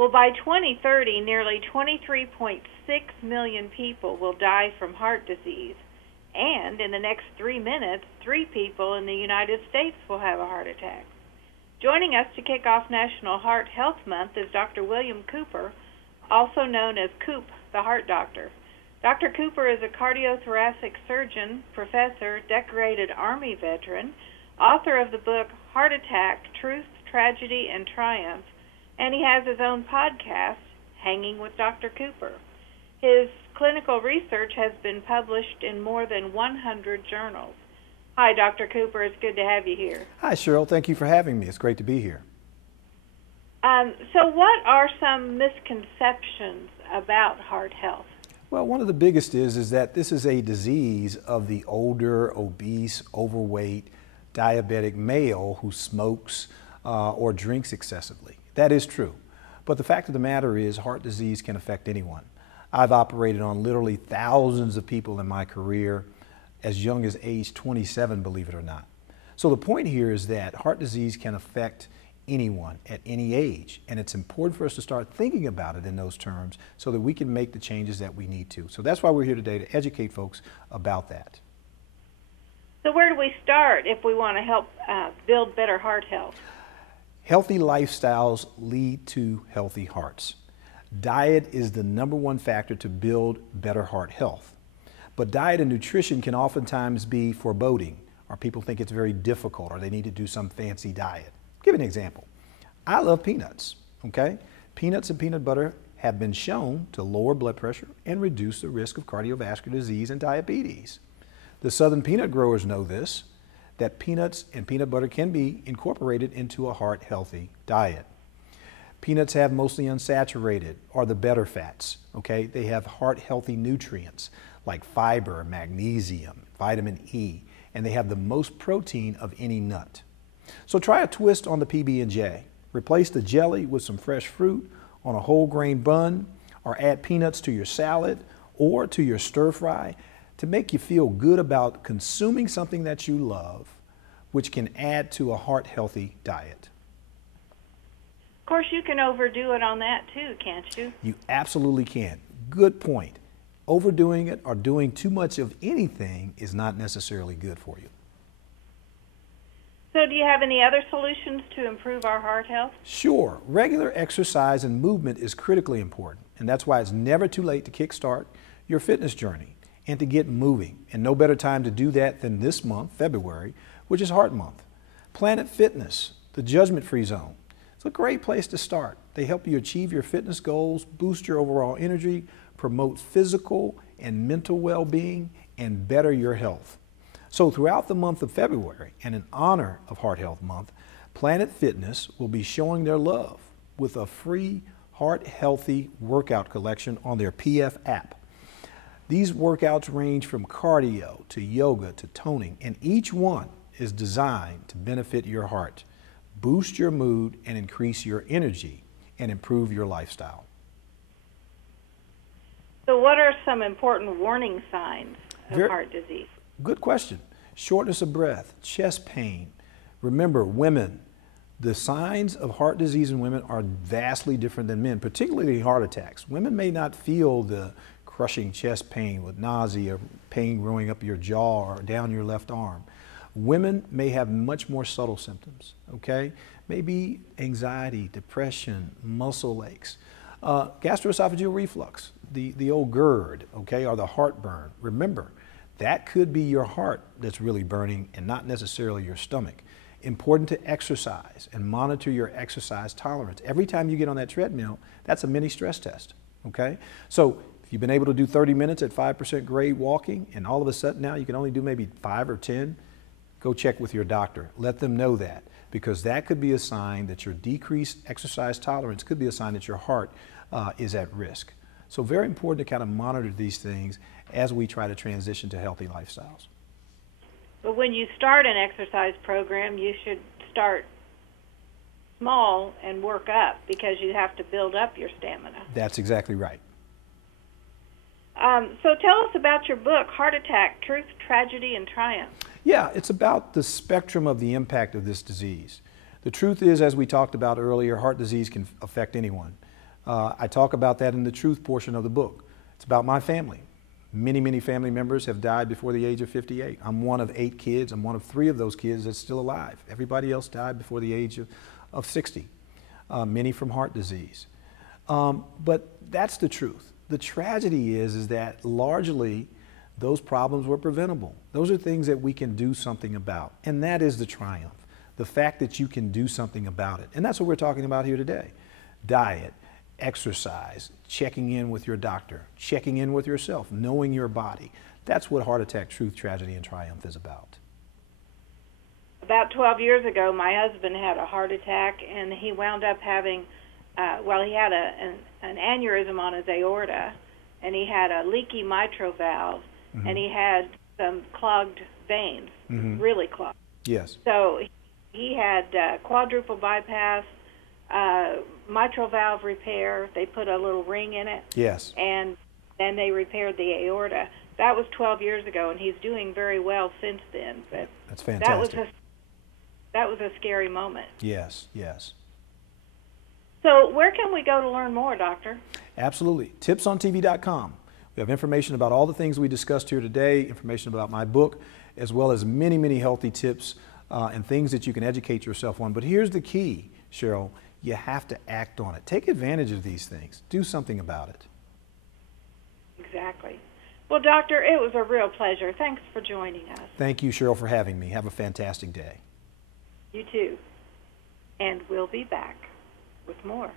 Well, by 2030, nearly 23.6 million people will die from heart disease. And in the next 3 minutes, 3 people in the United States will have a heart attack. Joining us to kick off National Heart Health Month is Dr. William Cooper, also known as Coop, the Heart Doctor. Dr. Cooper is a cardiothoracic surgeon, professor, decorated Army veteran, author of the book Heart Attack, Truth, Tragedy, and Triumph, and he has his own podcast, Hanging with Dr. Cooper. His clinical research has been published in more than 100 journals. Hi, Dr. Cooper. It's good to have you here. Hi, Cheryl. Thank you for having me. It's great to be here. So what are some misconceptions about heart health? Well, one of the biggest is that this is a disease of the older, obese, overweight, diabetic male who smokes or drinks excessively. That is true. But the fact of the matter is heart disease can affect anyone. I've operated on literally thousands of people in my career as young as age 27, believe it or not. So the point here is that heart disease can affect anyone at any age, and it's important for us to start thinking about it in those terms so that we can make the changes that we need to. So that's why we're here today, to educate folks about that. So where do we start if we want to help build better heart health? Healthy lifestyles lead to healthy hearts. Diet is the #1 factor to build better heart health. But diet and nutrition can oftentimes be foreboding, or people think it's very difficult, or they need to do some fancy diet. I'll give you an example. I love peanuts, okay? Peanuts and peanut butter have been shown to lower blood pressure and reduce the risk of cardiovascular disease and diabetes. The southern peanut growers know this, that peanuts and peanut butter can be incorporated into a heart-healthy diet. Peanuts have mostly unsaturated, or the better fats, okay? They have heart-healthy nutrients like fiber, magnesium, vitamin E, and they have the most protein of any nut. So try a twist on the PB&J. Replace the jelly with some fresh fruit on a whole grain bun, or add peanuts to your salad or to your stir fry to make you feel good about consuming something that you love, which can add to a heart-healthy diet. Of course, you can overdo it on that too, can't you? You absolutely can. Good point. Overdoing it or doing too much of anything is not necessarily good for you. So do you have any other solutions to improve our heart health? Sure. Regular exercise and movement is critically important, and that's why it's never too late to kickstart your fitness journey and to get moving. And no better time to do that than this month, February, which is Heart Month. Planet Fitness, the judgment-free zone. It's a great place to start. They help you achieve your fitness goals, boost your overall energy, promote physical and mental well-being, and better your health. So throughout the month of February, and in honor of Heart Health Month, Planet Fitness will be showing their love with a free Heart Healthy workout collection on their PF app. These workouts range from cardio to yoga to toning, and each one is designed to benefit your heart, boost your mood, and increase your energy, and improve your lifestyle. So what are some important warning signs of heart disease? Good question. Shortness of breath, chest pain. Remember, women, the signs of heart disease in women are vastly different than men, particularly heart attacks. Women may not feel the crushing chest pain with nausea, pain growing up your jaw or down your left arm. Women may have much more subtle symptoms, okay? Maybe anxiety, depression, muscle aches, gastroesophageal reflux, the old GERD, okay, or the heartburn. Remember, that could be your heart that's really burning and not necessarily your stomach. Important to exercise and monitor your exercise tolerance. Every time you get on that treadmill, that's a mini stress test, okay? So if you've been able to do 30 minutes at 5% grade walking, and all of a sudden now you can only do maybe 5 or 10, go check with your doctor. Let them know that, because that could be a sign that your decreased exercise tolerance could be a sign that your heart is at risk. So very important to kind of monitor these things as we try to transition to healthy lifestyles. But when you start an exercise program, you should start small and work up, because you have to build up your stamina. That's exactly right. So tell us about your book, Heart Attack, Truth, Tragedy, and Triumph. Yeah, it's about the spectrum of the impact of this disease. The truth is, as we talked about earlier, heart disease can affect anyone. I talk about that in the truth portion of the book. It's about my family. Many, many family members have died before the age of 58. I'm one of 8 kids. I'm one of 3 of those kids that's still alive. Everybody else died before the age of 60, many from heart disease. But that's the truth. The tragedy is that largely those problems were preventable. Those are things that we can do something about. And that is the triumph, the fact that you can do something about it. And that's what we're talking about here today. Diet, exercise, checking in with your doctor, checking in with yourself, knowing your body. That's what Heart Attack Truth, Tragedy, and Triumph is about. About 12 years ago, my husband had a heart attack, and he wound up having, he had an aneurysm on his aorta, and he had a leaky mitral valve, and he had some clogged veins, really clogged. Yes. So he had quadruple bypass, mitral valve repair. They put a little ring in it. Yes. And then they repaired the aorta. That was 12 years ago, and he's doing very well since then. But that's fantastic. That was a scary moment. Yes, yes. So where can we go to learn more, Doctor? Absolutely. Tipsontv.com. We have information about all the things we discussed here today, information about my book, as well as many, many healthy tips and things that you can educate yourself on. But here's the key, Cheryl. You have to act on it. Take advantage of these things. Do something about it. Exactly. Well, Doctor, it was a real pleasure. Thanks for joining us. Thank you, Cheryl, for having me. Have a fantastic day. You too. And we'll be back with more.